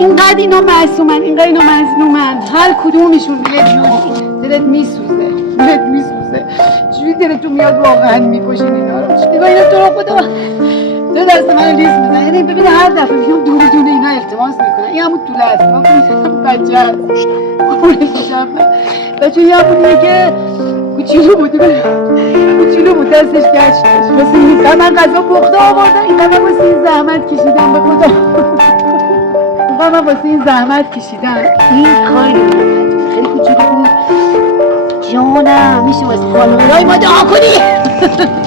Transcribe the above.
اینقدر اینا معصومن هر کدومشون یه جوری دلت میسوزه چجوری دلتون میاد واقعا میکشین اینا رو. نگاه اینا تو رو خدا تو دست من لیست میزن. یعنی ببین هر دفعه میام دونه اینا التماس میکنن. این همون طول است بچه هست بچه یه همونیه که کوچولو بود دستش گشت واسه این من غذا پخته آوردم. این من واسه این زحمت کشیدم به خدا. من واسه این زحمت کشیدم. این کاری خیلی کوچولو بود جانم. میشه واسه خانم‌های ما دعا کنی؟